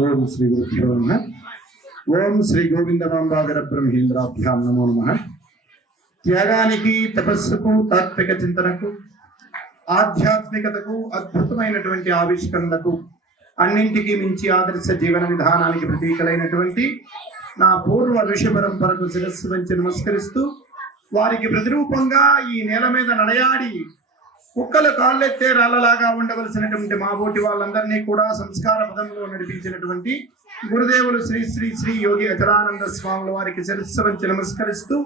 ఓం శ్రీ గురుభ్యో నమః. ఓం శ్రీ గోవిందమాంబాగర బ్రహ్మేంద్రాభ్యాం నమో నమః. త్యాగానికి, తపస్సుకు, తాత్విక చింతనకు, ఆధ్యాత్మికతకు, అద్భుతమైనటువంటి ఆవిష్కరణలకు అన్నింటికీ మించి ఆదర్శ జీవన విధానానికి ప్రతీకలైనటువంటి నా పూర్వ ఋషి పరంపరకు శిరస్సు వంచి నమస్కరిస్తూ, వారికి ప్రతిరూపంగా ఈ నేల మీద నడయాడి కుక్కలు కాళ్ళెత్తే రాళ్ళలాగా ఉండవలసినటువంటి మా బోటి వాళ్ళందరినీ కూడా సంస్కార పదంలో నడిపించినటువంటి గురుదేవులు శ్రీ శ్రీ శ్రీ యోగి అచలానంద స్వాముల వారికి శిరస్సు వంచి నమస్కరిస్తూ,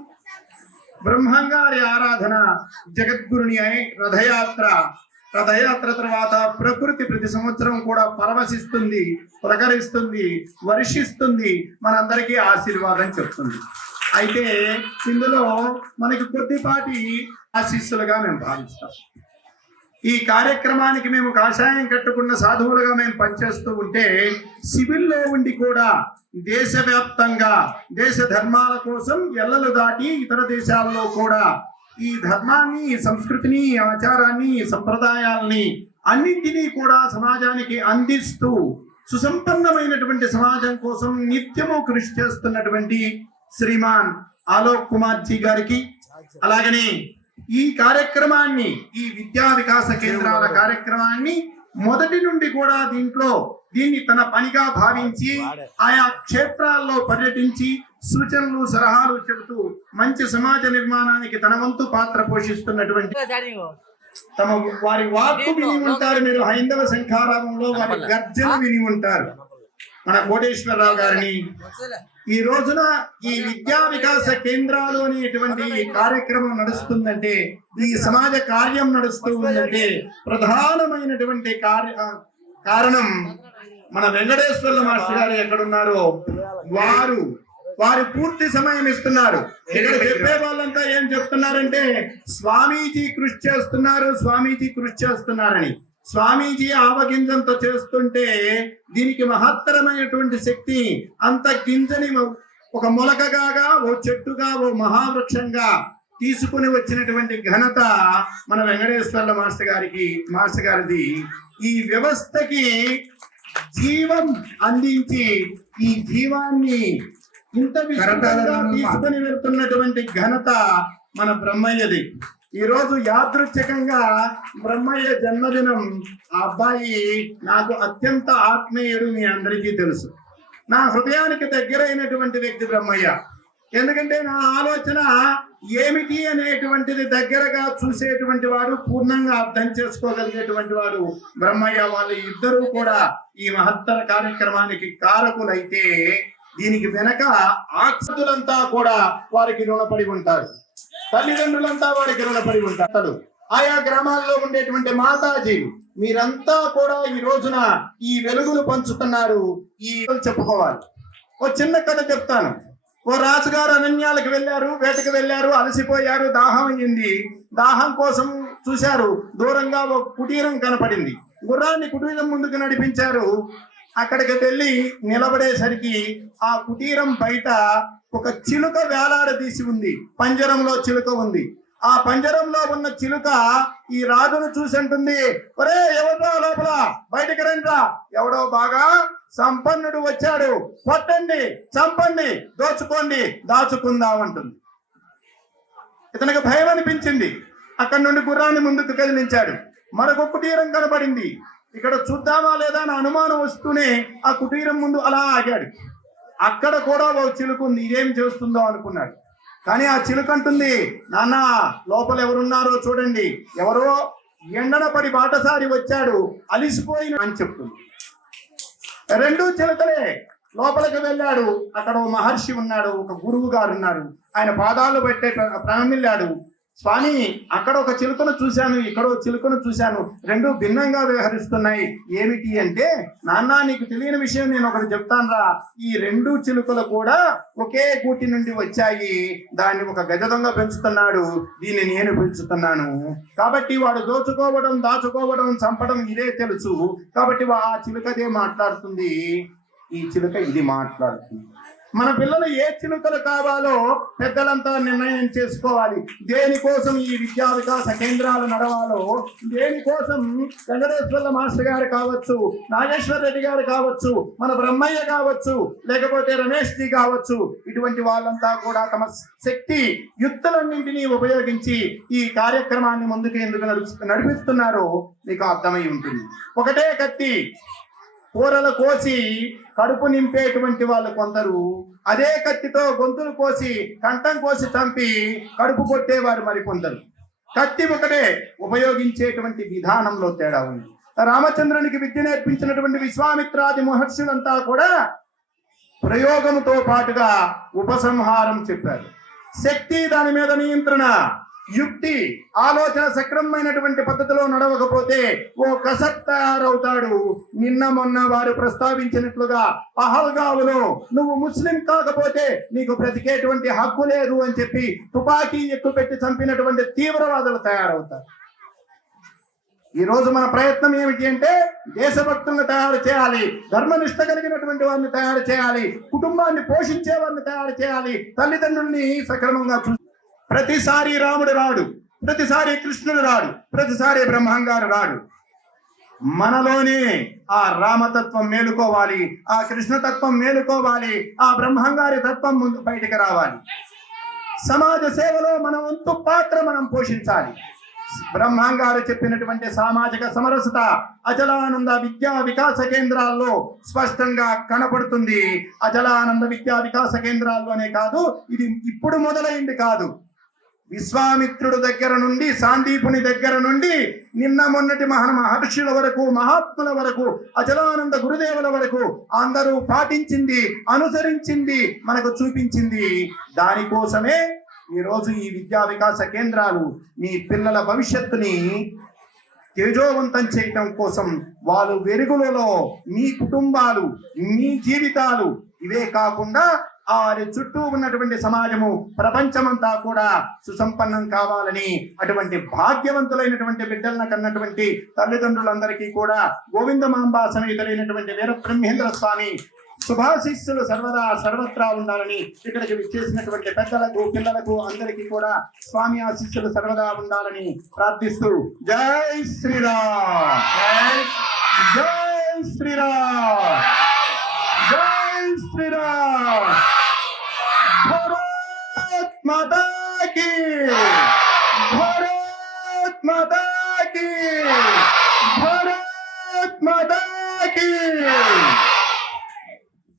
బ్రహ్మంగారి ఆరాధన, జగద్గురుని రథయాత్ర తర్వాత ప్రకృతి ప్రతి సంవత్సరం కూడా పరవశిస్తుంది, ప్రకరిస్తుంది, వర్షిస్తుంది, మనందరికీ ఆశీర్వాదం చెప్తుంది. అయితే ఇందులో మనకి కొద్దిపాటి ఆశీస్సులుగా మేము భావిస్తాం. ఈ కార్యక్రమానికి మేము కాషాయం కట్టుకున్న సాధువులుగా మేము పనిచేస్తూ ఉంటే, సివిల్లో ఉండి కూడా దేశవ్యాప్తంగా దేశ ధర్మాల కోసం ఎల్లలు దాటి ఇతర దేశాల్లో కూడా ఈ ధర్మాన్ని, సంస్కృతిని, ఆచారాన్ని, సంప్రదాయాల్ని అన్నింటినీ కూడా సమాజానికి అందిస్తూ సుసంపన్నమైనటువంటి సమాజం కోసం నిత్యము కృషి చేస్తున్నటువంటి శ్రీమాన్ ఆలోక్ కుమార్ జీ గారికి, అలాగనే ఈ కార్యక్రమాన్ని, ఈ విద్యా వికాస కేంద్రాల కార్యక్రమాన్ని మొదటి నుండి కూడా దీన్ని తన పనిగా భావించి ఆయా క్షేత్రాల్లో పర్యటించి సూచనలు, సలహాలు చెబుతూ మంచి సమాజ నిర్మాణానికి తన వంతు పాత్ర పోషిస్తున్నటువంటి వారి వాక్కు విని ఉంటారు. మీరు హైందవ శంఖారావంలో వారి గర్జన విని ఉంటారు. మన కోటేశ్వరరావు గారిని ఈ రోజున ఈ విద్యా వికాస కేంద్రాలు అనేటువంటి కార్యక్రమం నడుస్తుందంటే, ఈ సమాజ కార్యం నడుస్తూ ఉందంటే ప్రధానమైనటువంటి కారణం మన వెంకటేశ్వర్ల మాస్టర్ గారు ఎక్కడున్నారో వారు పూర్తి సమయం ఇస్తున్నారు. ఇక్కడ చెప్పే వాళ్ళంతా ఏం చెప్తున్నారంటే, స్వామీజీ కృషి చేస్తున్నారని. స్వామీజీ ఆవగింజంతో చేస్తుంటే దీనికి మహత్తరమైనటువంటి శక్తి, అంత గింజని ఒక మొలకగా, ఓ చెట్టుగా, ఓ మహావృక్షంగా తీసుకుని వచ్చినటువంటి ఘనత మన వెంకటేశ్వర్ల మాస్టర్ గారిది. ఈ వ్యవస్థకి జీవం అందించి ఈ జీవాన్ని ఇంత విస్తృతంగా తీసుకుని వెళ్తున్నటువంటి ఘనత మన బ్రహ్మయ్యది. ఈ రోజు యాదృచ్ఛికంగా బ్రహ్మయ్య జన్మదినం. ఆ అబ్బాయి నాకు అత్యంత ఆత్మీయుడు, మీ అందరికీ తెలుసు. నా హృదయానికి దగ్గరైనటువంటి వ్యక్తి బ్రహ్మయ్య. ఎందుకంటే నా ఆలోచన ఏమిటి అనేటువంటిది దగ్గరగా చూసేటువంటి వాడు, పూర్ణంగా అర్థం చేసుకోగలిగేటువంటి వాడు బ్రహ్మయ్య. వాళ్ళు ఇద్దరూ కూడా ఈ మహత్తర కార్యక్రమానికి కారకులైతే దీనికి వెనక ఆక్షతులంతా కూడా వారికి రుణపడి ఉంటారు. తల్లిదండ్రులంతా వారికి రుణపడి ఉంటారు. ఆయా గ్రామాల్లో ఉండేటువంటి మాతాజీలు, మీరంతా కూడా ఈ రోజున ఈ వెలుగులు పంచుతున్నారు. ఈ చెప్పుకోవాలి. ఓ చిన్న కథ చెప్తాను. ఓ రాజుగారు అరణ్యాలకు వెళ్ళారు, వేటకు వెళ్ళారు, అలసిపోయారు, దాహం అయ్యింది. దాహం కోసం చూశారు. దూరంగా ఒక కుటీరం కనపడింది. గుర్రాన్ని కుటీరం ముందుకు నడిపించారు. అక్కడికి వెళ్ళి నిలబడేసరికి ఆ కుటీరం బయట ఒక చిలుక వేలాడదీసి ఉంది. పంజరంలో చిలుక ఉంది. ఆ పంజరంలో ఉన్న చిలుక ఈ రాజును చూసి అంటుంది, ఒరే ఎవరో లోపల, బయటకు రండిరా, ఎవడో బాగా సంపన్నుడు వచ్చాడు, కొట్టండి, చంపండి, దోచుకోండి, దాచుకుందాం అంటుంది. ఇతనికి భయం అనిపించింది. అక్కడి నుండి గుర్రాన్ని ముందుకు కదిలించాడు. మరొక కుటీరం కనబడింది. ఇక్కడ చూద్దామా లేదా అని అనుమానం వస్తూనే ఆ కుటీరం ముందు అలా ఆగాడు. అక్కడ కూడా ఓ చిలుక ఉంది. ఇదేం చేస్తుందో అనుకున్నాడు. కానీ ఆ చిలుక అంటుంది, నాన్న లోపల ఎవరున్నారో చూడండి, ఎవరో ఎండన పడి బాటసారి వచ్చాడు, అలిసిపోయిన అని చెప్తుంది. రెండూ చిలుకలే. లోపలికి వెళ్ళాడు. అక్కడ ఓ మహర్షి ఉన్నాడు, ఒక గురువు గారు ఉన్నారు. ఆయన పాదాలు పెట్టే ప్రణమిల్లాడు. స్వామి, అక్కడ ఒక చిలుకను చూశాను, ఇక్కడ ఒక చిలుకను చూశాను, రెండు భిన్నంగా వ్యవహరిస్తున్నాయి. ఏమిటి అంటే, నాన్న నీకు తెలియని విషయం నేను ఒకటి చెప్తానురా. ఈ రెండు చిలుకలు కూడా ఒకే కూటి నుండి వచ్చాయి. దాన్ని ఒక గజ దొంగ పెంచుతున్నాడు, దీన్ని నేను పెంచుతున్నాను. కాబట్టి వాడు దోచుకోవడం, దాచుకోవడం, చంపడం ఇదే తెలుసు. కాబట్టి ఆ చిలుకదే మాట్లాడుతుంది, ఈ చిలుక ఇది మాట్లాడుతుంది. మన పిల్లలు ఏ చిలుకలు కావాలో పెద్దలంతా నిర్ణయం చేసుకోవాలి. దేనికోసం ఈ విద్యా వికాస కేంద్రాలు నడవాలో, దేనికోసం వెంకటేశ్వర్ల మాస్టర్ గారు కావచ్చు, నాగేశ్వర రెడ్డి గారు కావచ్చు, మన బ్రహ్మయ్య కావచ్చు, లేకపోతే రమేష్ జీ కావచ్చు, ఇటువంటి వాళ్ళంతా కూడా తమ శక్తి యుక్తులన్నింటినీ ఉపయోగించి ఈ కార్యక్రమాన్ని ముందుకు ఎందుకు నడిపిస్తున్నారో మీకు అర్థమై ఉంటుంది. ఒకటే కత్తి కూరలు కోసి కడుపు నింపేటువంటి వాళ్ళు కొందరు, అదే కత్తితో గొంతులు కోసి కంఠం కోసి చంపి కడుపు కొట్టేవారు మరికొందరు. కత్తి ఒకటే, ఉపయోగించేటువంటి విధానంలో తేడా ఉంది. రామచంద్రునికి విద్య నేర్పించినటువంటి విశ్వామిత్రాది మహర్షులంతా కూడా ప్రయోగంతో పాటుగా ఉపసంహారం చెప్పారు. శక్తి, దాని మీద నియంత్రణ, యుక్తి, ఆలోచన సక్రమమైనటువంటి పద్ధతిలో నడవకపోతే ఓ కసక్ తయారవుతాడు. నిన్న మొన్న వారు ప్రస్తావించినట్లుగా పహల్గావులో నువ్వు ముస్లిం కాకపోతే నీకు బ్రతికేటువంటి హక్కు లేదు అని చెప్పి తుపాకీ ఎక్కుపెట్టి చంపినటువంటి తీవ్రవాదులు తయారవుతారు. ఈ రోజు మన ప్రయత్నం ఏమిటి అంటే దేశభక్తులను తయారు చేయాలి, ధర్మనిష్ట కలిగినటువంటి వారిని తయారు చేయాలి, కుటుంబాన్ని పోషించే వారిని తయారు చేయాలి, తల్లిదండ్రుల్ని సక్రమంగా ప్రతిసారి రాముడు రాడు, ప్రతిసారి కృష్ణుడు రాడు, ప్రతిసారి బ్రహ్మంగారు రాడు. మనలోనే ఆ రామతత్వం మేలుకోవాలి, ఆ కృష్ణతత్వం మేలుకోవాలి, ఆ బ్రహ్మంగారి తత్వం ముందు బయటకు రావాలి. సమాజ సేవలో మన వంతు పాత్ర మనం పోషించాలి. బ్రహ్మంగారు చెప్పినటువంటి సామాజిక సమరసత అచలానంద విద్యా వికాస కేంద్రాల్లో స్పష్టంగా కనపడుతుంది. అచలానంద విద్యా వికాస కేంద్రాల్లోనే కాదు, ఇది ఇప్పుడు మొదలైంది కాదు. విశ్వామిత్రుడు దగ్గర నుండి, సాందీపుని దగ్గర నుండి, నిన్న మొన్నటి మహర్షుల వరకు, మహాత్ముల వరకు, అచలానంద గురుదేవుల వరకు అందరూ పాటించింది, అనుసరించింది, మనకు చూపించింది. దానికోసమే ఈరోజు ఈ విద్యా వికాస కేంద్రాలు మీ పిల్లల భవిష్యత్తుని తేజోవంతం చేయటం కోసం, వాళ్ళు వెలుగులలో మీ కుటుంబాలు, మీ జీవితాలు, ఇవే కాకుండా వారి చుట్టూ ఉన్నటువంటి సమాజము, ప్రపంచమంతా కూడా సుసంపన్నం కావాలని అటువంటి భాగ్యవంతులైనటువంటి బిడ్డలను కన్నటువంటి తల్లిదండ్రులందరికీ కూడా గోవిందమాంబా సమేతులైనటువంటి వీరబ్రహ్మేంద్ర స్వామి శుభాశిస్సులు సర్వదా సర్వత్రా ఉండాలని ఇక్కడికి విచ్చేసినటువంటి పెద్దలకు, పిల్లలకు అందరికీ కూడా స్వామి ఆశీస్సులు సర్వదా ఉండాలని ప్రార్థిస్తూ జై శ్రీరామ్, జై శ్రీరామ్, జై శ్రీరామ్. भारत माता की, भारत माता की, भारत माता की.